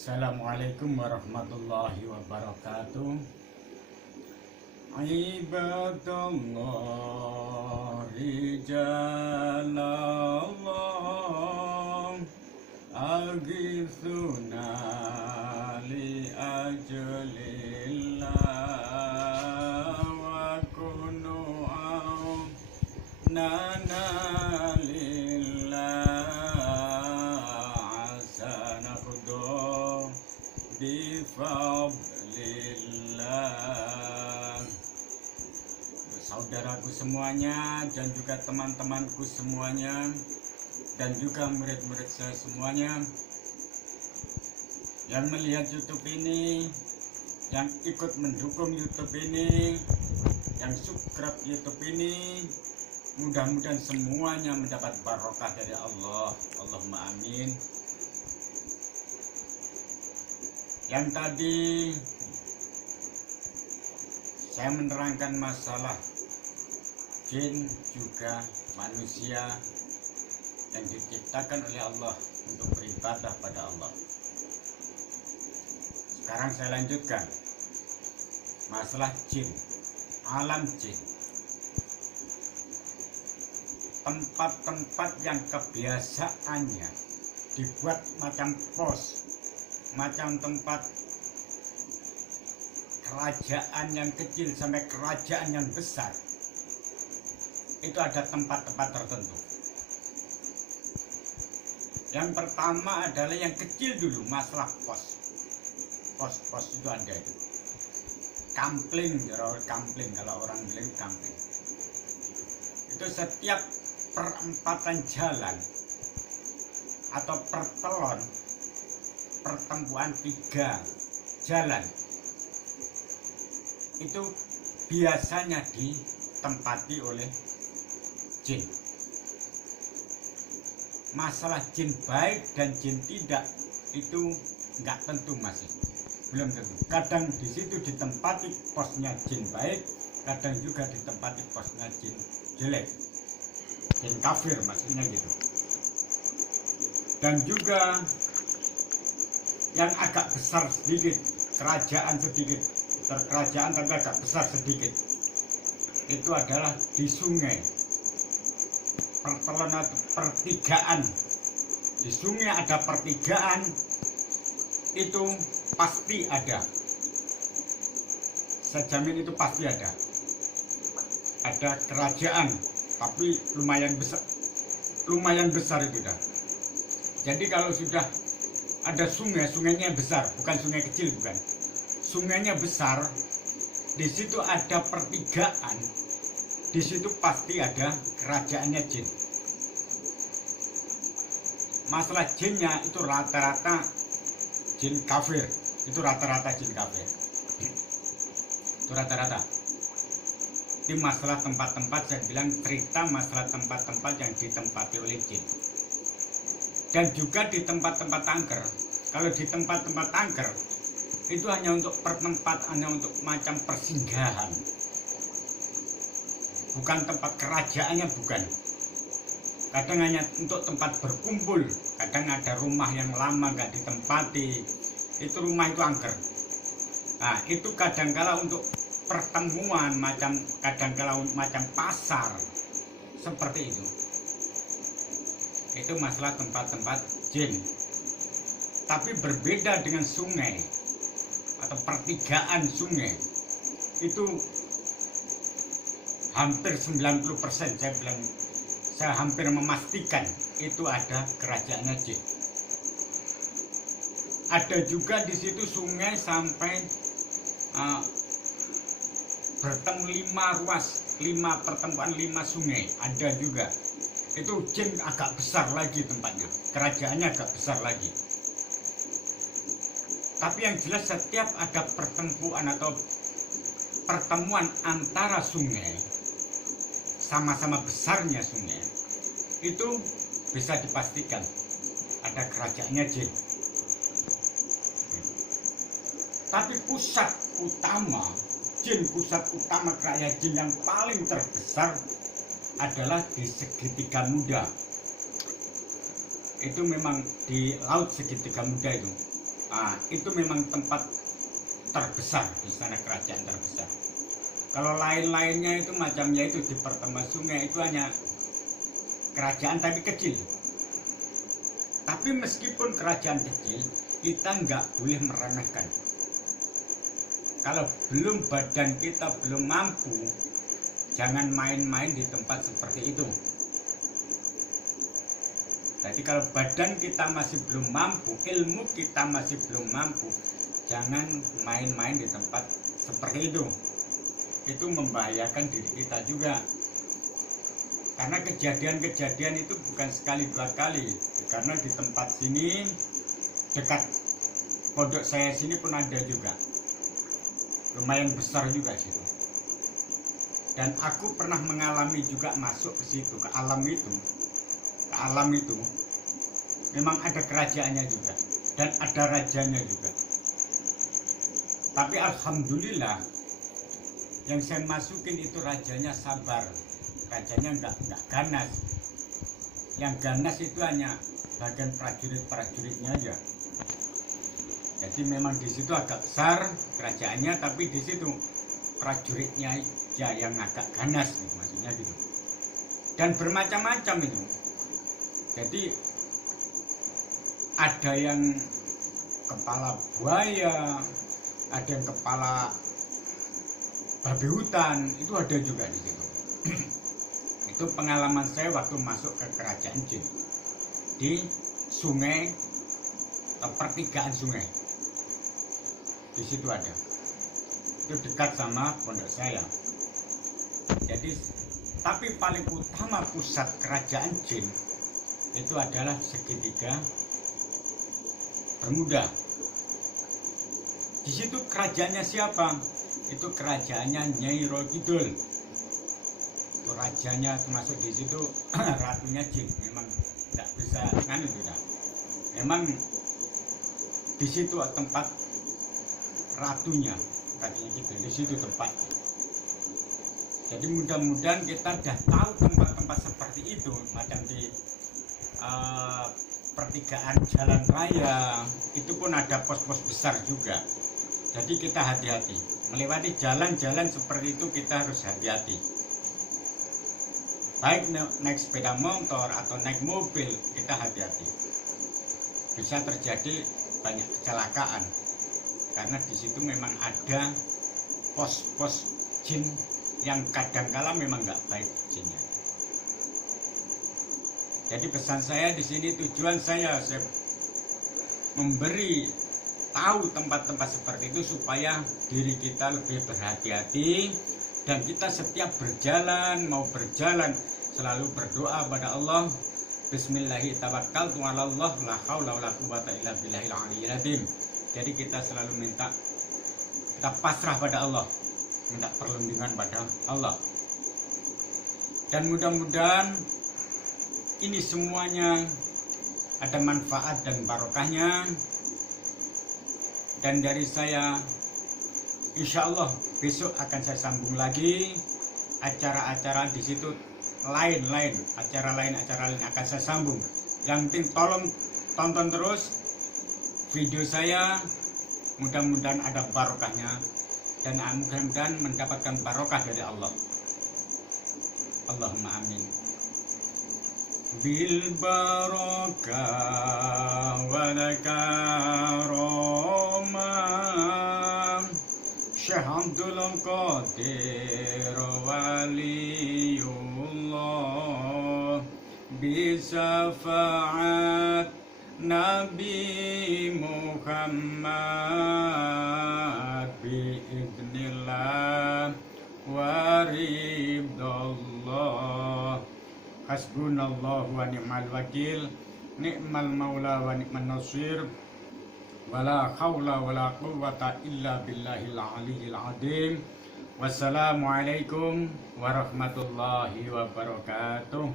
Assalamualaikum warahmatullahi wabarakatuh. Ibadallah rijalallah aghithuna li ajlillah wa kunu nana bifadlillah. Saudaraku semuanya dan juga teman-temanku semuanya dan juga murid-murid saya semuanya yang melihat YouTube ini, yang ikut mendukung YouTube ini, yang subscribe YouTube ini, mudah-mudahan semuanya mendapat barokah dari Allah. Allahumma amin. Yang tadi saya menerangkan masalah jin juga manusia yang diciptakan oleh Allah untuk beribadah pada Allah. Sekarang saya lanjutkan masalah jin, alam jin. Tempat-tempat yang kebiasaannya dibuat macam pos, macam tempat kerajaan yang kecil sampai kerajaan yang besar, itu ada tempat-tempat tertentu. Yang pertama adalah yang kecil dulu, masalah pos. Pos itu ada itu. Kampling, kalau orang bilang kampling. Itu setiap perempatan jalan atau pertelon, pertemuan 3 jalan itu biasanya ditempati oleh jin. Masalah jin baik dan jin tidak itu nggak tentu, masih belum tentu. Kadang di situ ditempati posnya jin baik, kadang juga ditempati posnya jin jelek, jin kafir maksudnya gitu. Dan juga yang agak besar sedikit, kerajaan sedikit, kerajaan tapi agak besar sedikit, itu adalah di sungai, pertemuan atau pertigaan. Di sungai ada pertigaan, itu pasti ada, saya jamin itu pasti ada kerajaan, tapi lumayan besar itu dah. Jadi kalau sudah ada sungai, sungainya besar, bukan sungai kecil, bukan. Sungainya besar, di situ ada pertigaan, di situ pasti ada kerajaannya jin. Masalah jinnya itu rata-rata jin kafir, itu rata-rata jin kafir. Itu rata-rata. Ini masalah tempat-tempat, saya bilang cerita masalah tempat-tempat yang ditempati oleh jin. Dan juga di tempat-tempat angker. Kalau di tempat-tempat angker itu hanya untuk hanya untuk macam persinggahan, bukan tempat kerajaannya, bukan. Kadang hanya untuk tempat berkumpul. Kadang ada rumah yang lama nggak ditempati, itu rumah itu angker. Nah itu kadangkala untuk pertemuan, kadangkala macam pasar seperti itu. Itu masalah tempat-tempat jin. Tapi berbeda dengan sungai atau pertigaan sungai, itu hampir 90%, saya hampir memastikan itu ada kerajaannya jin. Ada juga di situ sungai sampai bertemu 5 ruas, 5 pertemuan 5 sungai, ada juga. Itu jin agak besar lagi tempatnya, kerajaannya agak besar lagi. Tapi yang jelas setiap ada pertemuan atau pertemuan antara sungai, sama-sama besarnya sungai, itu bisa dipastikan ada kerajaannya jin. Tapi pusat utama kerajaan jin yang paling terbesar adalah di segitiga muda. Itu memang di laut segitiga muda itu. itu memang tempat terbesar di sana, kerajaan terbesar. Kalau lain-lainnya itu macamnya itu di pertemuan sungai itu hanya kerajaan tapi kecil. Tapi meskipun kerajaan kecil, kita nggak boleh meremehkan. Kalau badan kita belum mampu, jangan main-main di tempat seperti itu. Jadi kalau badan kita masih belum mampu, ilmu kita masih belum mampu, jangan main-main di tempat seperti itu. Itu membahayakan diri kita juga. Karena kejadian-kejadian itu bukan sekali dua kali. Karena di tempat sini, dekat pondok saya sini pun ada juga. Lumayan besar juga situ. Dan aku pernah mengalami juga masuk ke situ, ke alam itu. Ke alam itu memang ada kerajaannya juga dan ada rajanya juga. Tapi alhamdulillah yang saya masukin itu rajanya sabar, rajanya enggak ganas. Yang ganas itu hanya bagian prajurit-prajuritnya aja. Jadi memang di situ agak besar kerajaannya, tapi di situ prajuritnya ya yang agak ganas, maksudnya gitu. Dan bermacam-macam itu. Jadi ada yang kepala buaya, ada yang kepala babi hutan, itu ada juga di situ. Itu pengalaman saya waktu masuk ke kerajaan jin di sungai, pertigaan sungai. Di situ ada. Itu dekat sama pondok saya. Jadi, tapi paling utama pusat kerajaan jin itu adalah segitiga Bermuda. Di situ kerajaannya siapa? Itu kerajaannya Nyai Roy Kidul. Itu rajanya termasuk di situ ratunya jin. Memang tidak bisa tidak. Memang di situ tempat ratunya gitu. Di situ tempatnya. Jadi mudah-mudahan kita sudah tahu tempat-tempat seperti itu, macam di pertigaan jalan raya itu pun ada pos-pos besar juga. Jadi kita hati-hati melewati jalan-jalan seperti itu, kita harus hati-hati. Baik naik sepeda motor atau naik mobil, kita hati-hati. Bisa terjadi banyak kecelakaan karena di situ memang ada pos-pos jin yang kadang-kala memang nggak baik jinnya. Jadi pesan saya di sini, tujuan saya memberi tahu tempat-tempat seperti itu supaya diri kita lebih berhati-hati, dan kita setiap mau berjalan selalu berdoa pada Allah. Bismillahirrahmanirrahim. Tawakkaltu 'alallah la haula wala quwwata illa billahil aliyyil azim. Jadi kita selalu kita pasrah pada Allah, minta perlindungan pada Allah. Dan mudah-mudahan ini semuanya ada manfaat dan barokahnya. Dan dari saya, insya Allah besok akan saya sambung lagi acara-acara di situ, acara lain akan saya sambung. Yang penting tolong tonton terus video saya, mudah-mudahan ada barokahnya dan mudah-mudahan mendapatkan barokah dari Allah. Allahumma amin. Bil barakah wal karamah Syekh Abdul Qadir Waliullah bisyafaat Nabi Muhammad biidznillah waridallah. Hasbunallahu wa ni'mal wakil, ni'mal maula wa ni'man nasir, wala haula wala quwwata illa billahil aliyyil azim. Wassalamualaikum warahmatullahi wabarakatuh.